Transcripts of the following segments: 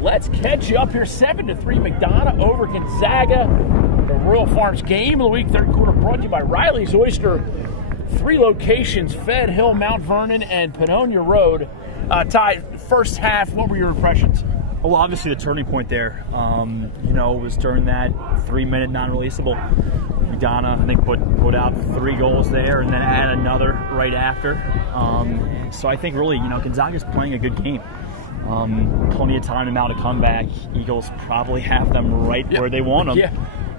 Let's catch you up here. 7-3 McDonogh over Gonzaga. The Royal Farms game of the week, third quarter, brought to you by Riley's Oyster. 3 locations, Fed Hill, Mount Vernon, and Panonia Road. Ty, first half, what were your impressions? Well, obviously the turning point there, was during that 3-minute non-releasable. McDonogh, I think, put out 3 goals there and then add another right after. So I think really, Gonzaga's playing a good game. Plenty of time to mount a comeback. Eagles probably have them right where they want them. Yeah.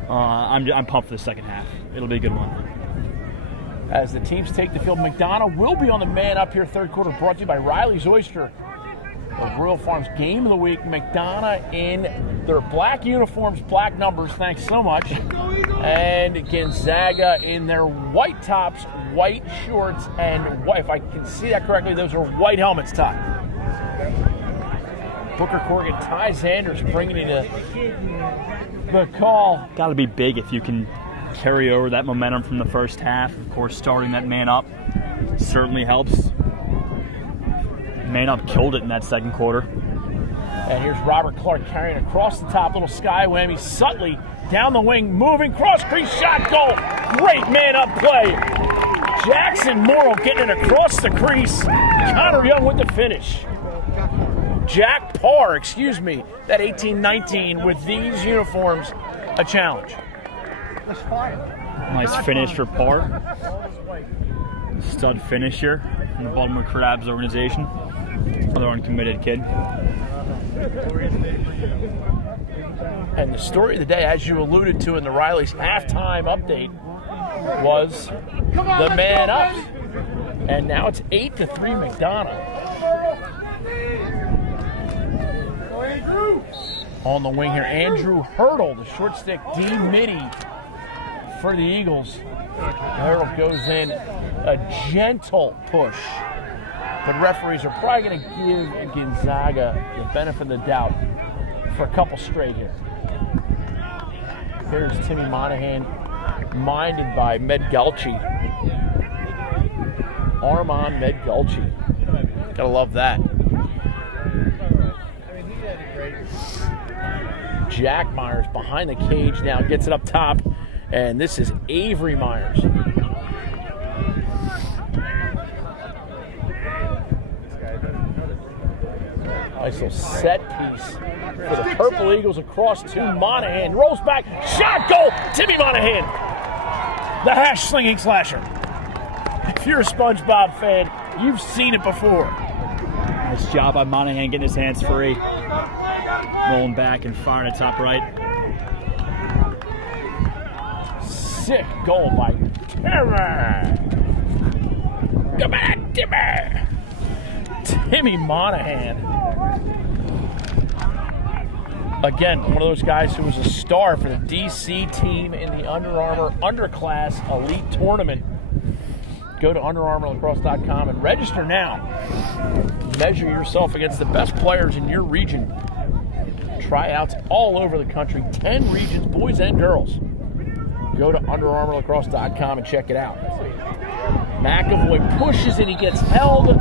I'm pumped for the second half. It'll be a good one. As the teams take the field, McDonogh will be on the man up here. Third quarter brought to you by Riley's Oyster. The Royal Farms game of the week. McDonogh in their black uniforms, black numbers, thanks so much. And Gonzaga in their white tops, white shorts, and white, if I can see that correctly, those are white helmets, Ty. Booker Corrigan, Ty Zanders bringing you the call. Got to be big if you can carry over that momentum from the first half. Of course, starting that man up certainly helps. Man up killed it in that second quarter. And here's Robert Clark carrying across the top, little sky whammy. Sutley down the wing, moving, cross crease, shot, goal. Great man up play. Jackson Morrow getting it across the crease. Connor Young with the finish. Jack Parr, that 18-19 with these uniforms, a challenge. Nice finish for Parr. Stud finisher from the Baltimore Crabs organization. Another uncommitted kid. And the story of the day, as you alluded to in the Riley's halftime update, was the man up. And now it's 8-3 McDonogh. On the wing here, Andrew Hurdle, the short stick D midi for the Eagles. Hurdle goes in, a gentle push. But referees are probably going to give Gonzaga the benefit of the doubt for a couple straight here. Here's Timmy Monahan, minded by Medgulchi. Armand Medgulchi. Gotta love that. Jack Myers behind the cage now, gets it up top, and this is Avery Myers. Nice little set piece for the Purple Eagles across to Monahan. Rolls back, shot, goal, Timmy Monahan. The hash slinging slasher. If you're a SpongeBob fan, you've seen it before. Nice job by Monahan getting his hands free. Rolling back and firing at top right. Sick goal by Timmy. Come on, Timmy. Timmy Monahan. Again, one of those guys who was a star for the DC team in the Under Armour Underclass Elite Tournament. Go to UnderArmourLacrosse.com and register now. Measure yourself against the best players in your region. Tryouts all over the country, 10 regions, boys and girls. Go to UnderArmourLacrosse.com and check it out. McAvoy pushes and he gets held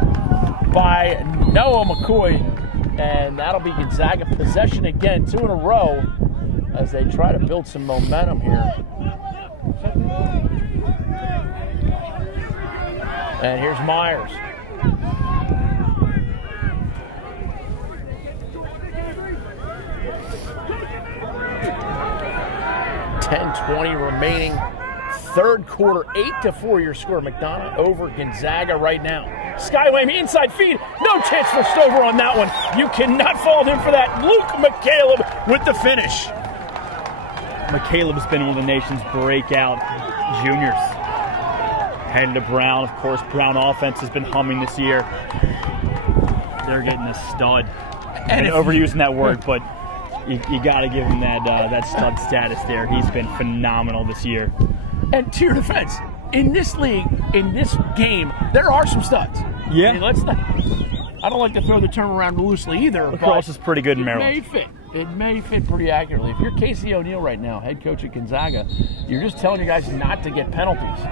by Noah McCoy. And that'll be Gonzaga possession again, 2 in a row, as they try to build some momentum here. And here's Myers. .10:20 remaining. Third quarter, 8-4 your score. McDonogh over Gonzaga right now. Skyway inside feed. No chance for Stover on that one. You cannot fault him for that. Luke McCaleb with the finish. McCaleb's been one of the nation's breakout juniors. Heading to Brown. Of course, Brown offense has been humming this year. They're getting a stud. And overusing that word, but you got to give him that stud status there. He's been phenomenal this year. And to your defense, in this league, in this game, there are some studs. Yeah. I mean, I don't like to throw the term around loosely either. Lacrosse is pretty good in Maryland. It may fit pretty accurately. If you're Casey O'Neill right now, head coach at Gonzaga, you're just telling your guys not to get penalties.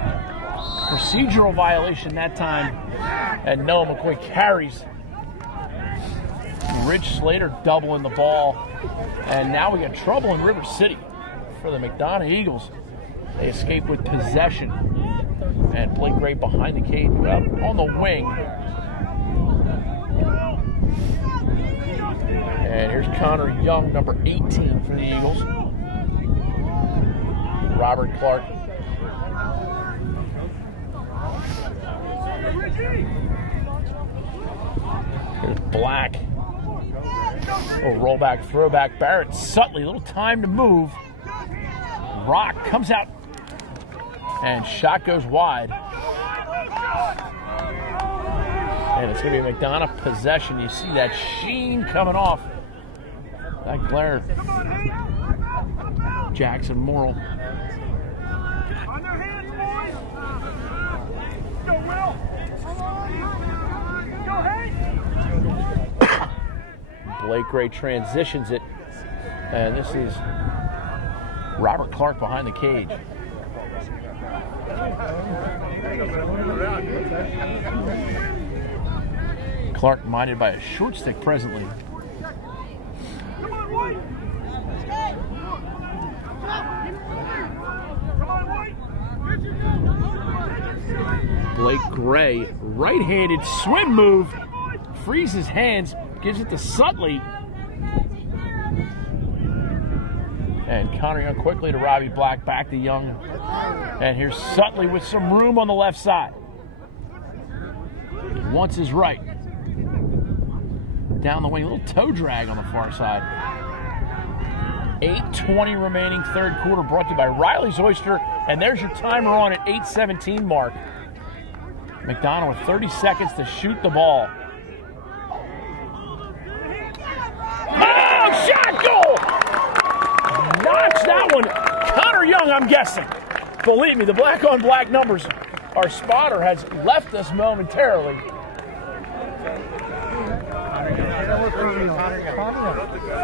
Procedural violation that time, and Noah McCoy carries. Ridge Slater doubling the ball. And now we got trouble in River City for the McDonogh Eagles. They escape with possession. And Blake Gray behind the cage up on the wing. And here's Connor Young, number 18 for the Eagles. Robert Clark. Here's Black. Oh, rollback, throwback. Barrett Sutley, a little time to move. Rock comes out. And shot goes wide. And it's going to be a McDonogh possession. You see that sheen coming off. That glare. Jackson Morrill. Blake Gray transitions it. And this is Robert Clark behind the cage. Clark minded by a short stick presently. Blake Gray, right-handed swim move, frees his hands, gives it to Sutley. And Connor Young quickly to Robbie Black, back to Young. And here's Sutley with some room on the left side. Wants his right. Down the wing, a little toe drag on the far side. 8:20 remaining, third quarter, brought to you by Riley's Oyster. And there's your timer on at 8:17 mark. McDonogh with 30 seconds to shoot the ball. Oh, shot, goal! Notch that one. Connor Young, I'm guessing. Believe me, the black-on-black numbers. Our spotter has left us momentarily.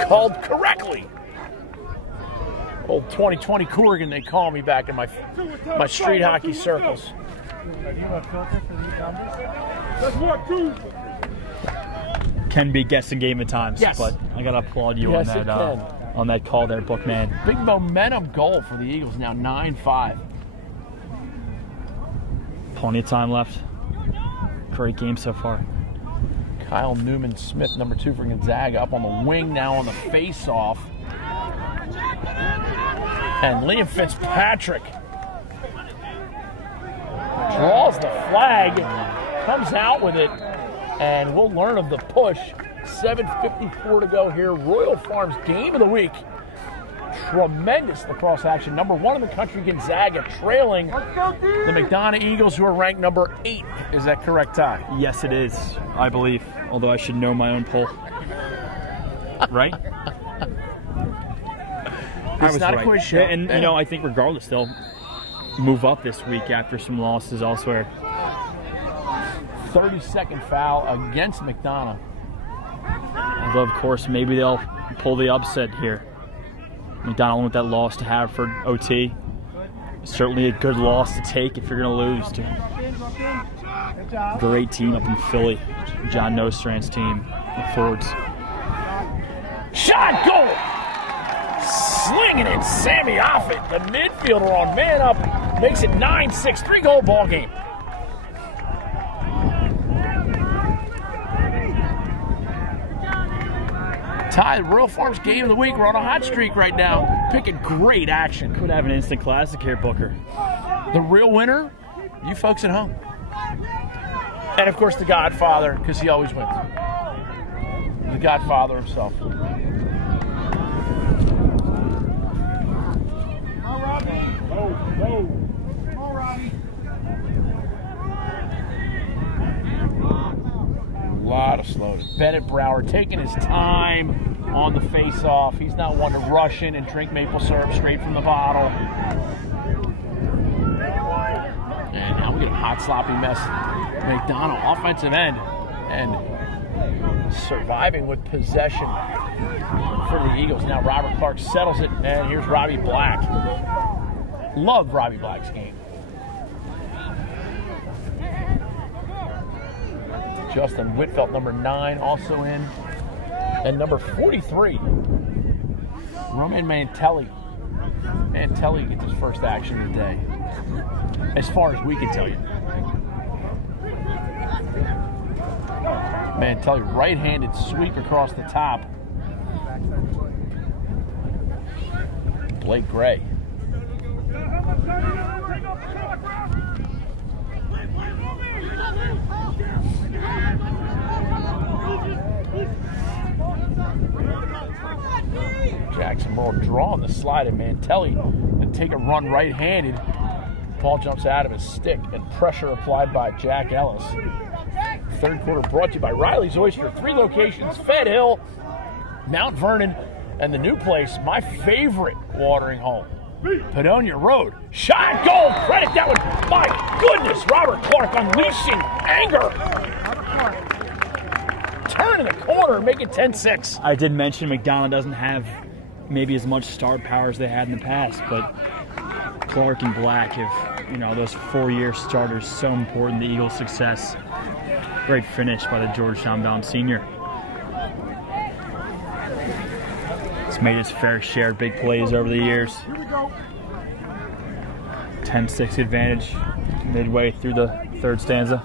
Called correctly. Old 2020 Corrigan, they call me back in my street hockey circles. Can be guessing game at times, yes. But I gotta applaud you on that call there, Bookman. Big momentum goal for the Eagles now, 9-5. Plenty of time left. Great game so far. Kyle Newman-Smith, number 2 for Gonzaga, up on the wing now on the face-off. And Liam Fitzpatrick draws the flag, comes out with it, and we'll learn of the push. 7:54 to go here. Royal Farms game of the week. Tremendous lacrosse action. Number 1 in the country, Gonzaga, trailing the McDonogh Eagles, who are ranked number 8. Is that correct, Ty? Yes, it is, I believe. Although I should know my own poll. Right? It's not a quiz show. And, you know, I think regardless, they'll move up this week after some losses elsewhere. 30-second foul against McDonogh. Although, of course, maybe they'll pull the upset here. McDonogh with that loss to Haverford OT. Certainly a good loss to take if you're going to lose to a great team up in Philly. John Nostrand's team, the Fords. Shot, goal! Slinging it, Sammy Offit, the midfielder on man up, makes it 9-6, 3-goal ball game. Ty, Royal Farms game of the week. We're on a hot streak right now. Picking great action. Could have an instant classic here, Booker. The real winner, you folks at home. And, of course, the Godfather, because he always wins. The Godfather himself. A lot of slowness. Bennett Brower taking his time on the face-off. He's not one to rush in and drink maple syrup straight from the bottle. And now we get a hot, sloppy mess. McDonogh, offensive end, and surviving with possession for the Eagles. Now Robert Clark settles it, and here's Robbie Black. Love Robbie Black's game. Justin Whitfeld, number 9, also in. And number 43, Roman Mantelli. Mantelli gets his first action of the day, as far as we can tell you. Mantelli, right-handed sweep across the top. Blake Gray. Jackson Morrill drawing the slide at Mantelli and take a run right-handed. Ball jumps out of his stick and pressure applied by Jack Ellis. Third quarter brought to you by Riley's Oyster. 3 locations, Fed Hill, Mount Vernon, and the new place, my favorite watering hole, Padonia Road. Shot, goal, credit that one. My goodness, Robert Clark unleashing anger. Turning the corner, make it 10-6. I did mention McDonogh doesn't have maybe as much star power as they had in the past, but Clark and Black have, you know, those 4-year starters so important to Eagles' success. Great finish by the Georgetown-bound senior. He's made his fair share of big plays over the years. 10-6 advantage midway through the third stanza.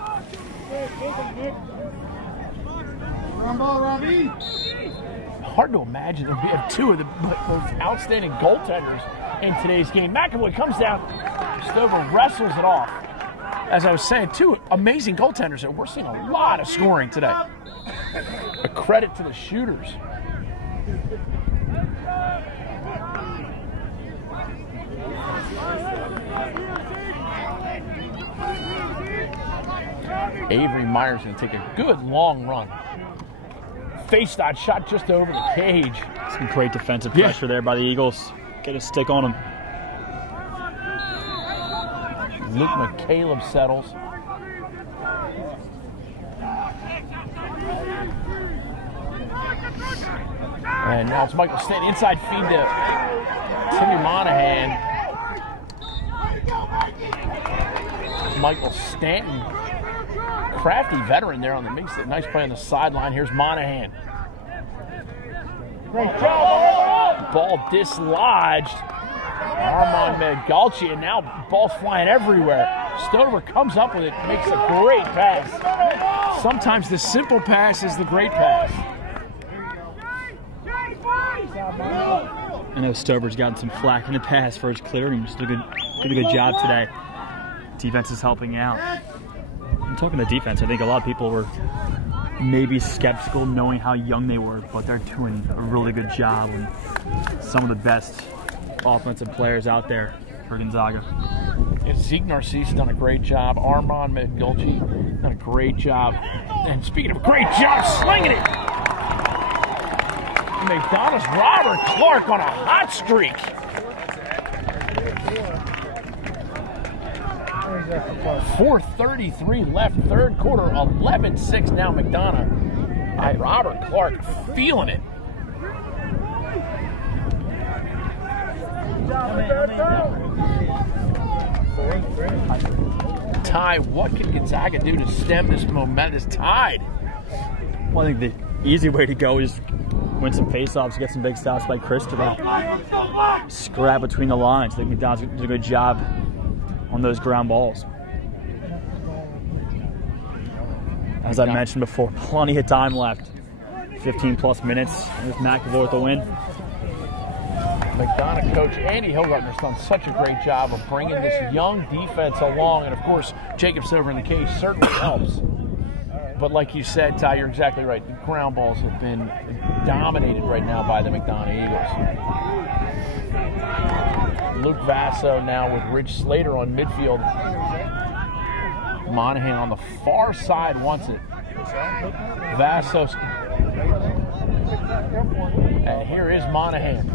Hard to imagine that we have 2 of the most outstanding goaltenders in today's game. McAvoy comes down, Stover wrestles it off. As I was saying, 2 amazing goaltenders, and we're seeing a lot of scoring today. A credit to the shooters. Avery Myers going to take a good long run. Face dot shot just over the cage. Some great defensive pressure there by the Eagles. Get a stick on him. Luke McCaleb settles. And now it's Michael Stanton. Inside feed to Timmy Monahan. Michael Stanton. Crafty veteran there on the makes it nice play on the sideline. Here's Monahan. Great job. Ball dislodged. Armand McDonogh, and now ball's flying everywhere. Stover comes up with it, makes a great pass. Sometimes the simple pass is the great pass. I know Stover's gotten some flack in the past for his clearing. Just did a good job today. Defense is helping out. I'm talking to defense. I think a lot of people were maybe skeptical knowing how young they were, but they're doing a really good job. And some of the best offensive players out there for Gonzaga. Zeke Narcisse done a great job. Armand McDonogh done a great job. And speaking of a great job, slinging it. McDonough's Robert Clark on a hot streak. .433 left, third quarter, 11-6 now McDonogh. Robert Clark feeling it. Ty, what can Gonzaga do to stem this momentum? This tide. Well, I think the easy way to go is win some faceoffs, get some big stops by Christopher. Scrap between the lines. I think McDonough's did a good job on those ground balls. As I mentioned before, plenty of time left. 15+ minutes. There's McAvoy with the win. McDonogh coach Andy Hilgartner's done such a great job of bringing this young defense along, and of course Jacob Stover in the cage certainly helps. But like you said, Ty, you're exactly right. The ground balls have been dominated right now by the McDonogh Eagles. Luke Vasso now with Rich Slater on midfield. Monahan on the far side wants it. Vasso. And here is Monahan.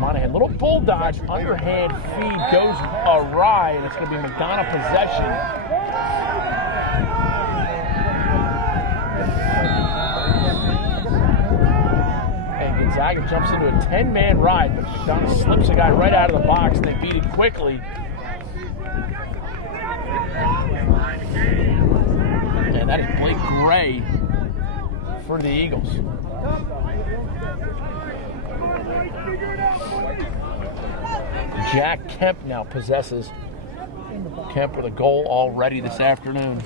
Monahan, little bull dodge, underhand feed goes awry, and it's going to be McDonogh possession. And Gonzaga jumps into a 10-man ride, but McDonogh slips a guy right out of the box, and they beat it quickly. And that is Blake Gray for the Eagles. Jack Kemp now possesses. Kemp with a goal already this afternoon.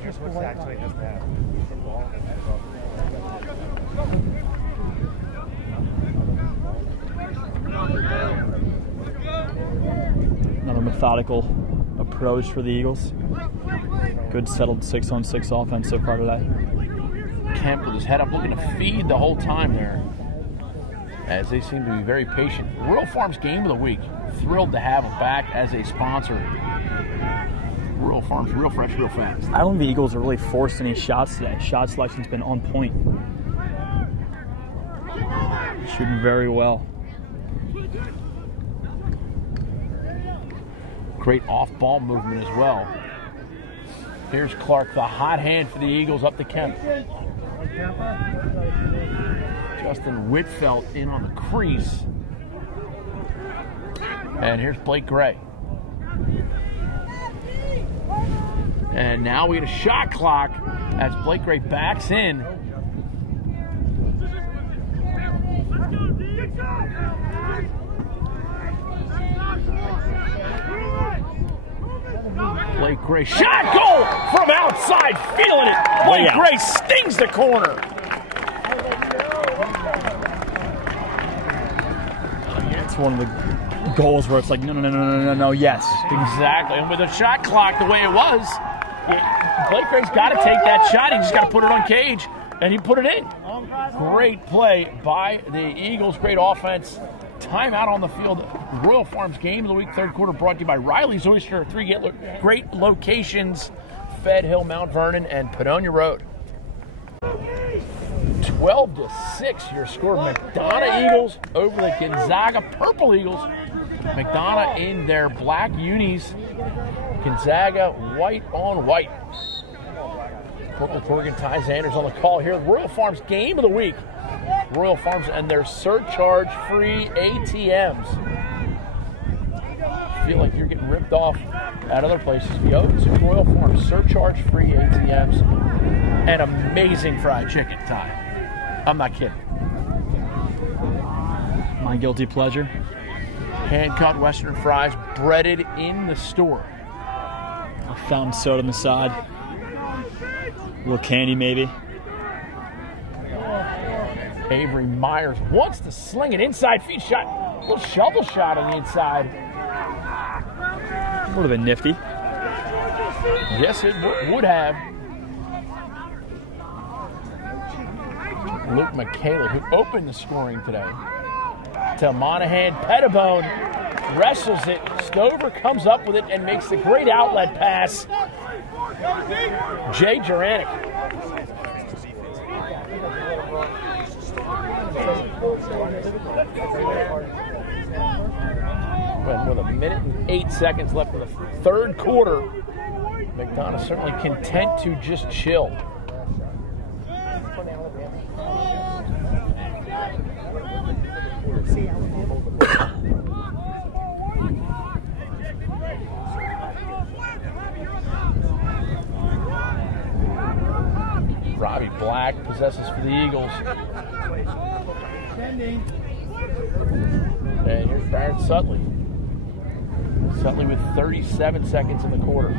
Another methodical approach for the Eagles. Good settled 6-on-6 offense so far today. Kemp with his head up looking to feed the whole time there, as they seem to be very patient. Royal Farms Game of the Week. Thrilled to have him back as a sponsor. Royal Farms, real fresh, real fast. I don't think the Eagles have really forced any shots today. Shot selection's been on point. Shooting very well. Great off-ball movement as well. Here's Clark, the hot hand for the Eagles, up to Kemp. Justin Whitfeld in on the crease. And here's Blake Gray. And now we get a shot clock as Blake Gray backs in. Blake Gray, shot, goal from outside, feeling it. Blake Gray stings the corner. It's one of the goals where it's like, no, yes. Exactly, and with a shot clock the way it was, Blake Gray's got to take that shot. He just got to put it on cage, and he put it in. Great play by the Eagles, great offense. Timeout on the field. Royal Farms Game of the Week, third quarter, brought to you by Riley's Oyster. Three great locations: Fed Hill, Mount Vernon, and Padonia Road. 12-6, your score. McDonogh Eagles over the Gonzaga Purple Eagles. McDonogh in their black unis. Gonzaga white on white. Purple Corrigan, Ty Zanders on the call here. Royal Farms Game of the Week. Royal Farms and their surcharge-free ATMs. Feel like you're getting ripped off at other places. Go to Royal Farms, surcharge-free ATMs, and amazing fried chicken, Ty. I'm not kidding. My guilty pleasure. Hand-cut Western fries, breaded in the store. A fountain soda on the side. A little candy, maybe. Avery Myers wants to sling it inside feet shot. A little shovel shot on the inside. Would have been nifty. Yes, it would have. Luke McCaleb, who opened the scoring today, to Monahan. Pettibone wrestles it. Stover comes up with it and makes the great outlet pass. Jay Juranic. With a minute and 8 seconds left in the third quarter, McDonogh certainly content to just chill. Robbie Black possesses for the Eagles. And here's Barrett Sutley. Sutley with 37 seconds in the quarter.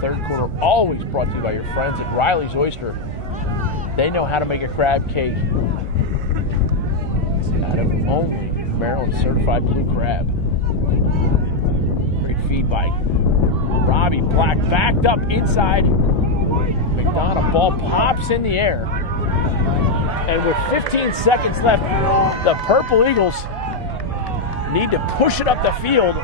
Third quarter always brought to you by your friends at Riley's Oyster. They know how to make a crab cake out of only Maryland certified blue crab. Great feed by Robbie Black, backed up inside. McDonogh ball pops in the air. And with 15 seconds left, the Purple Eagles need to push it up the field.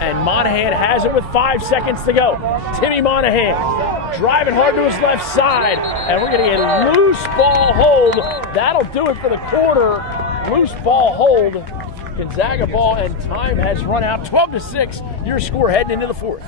And Monahan has it with 5 seconds to go. Timmy Monahan driving hard to his left side. And we're going to get a loose ball hold. That'll do it for the quarter. Loose ball hold. Gonzaga ball, and time has run out. 12-6, your score heading into the fourth.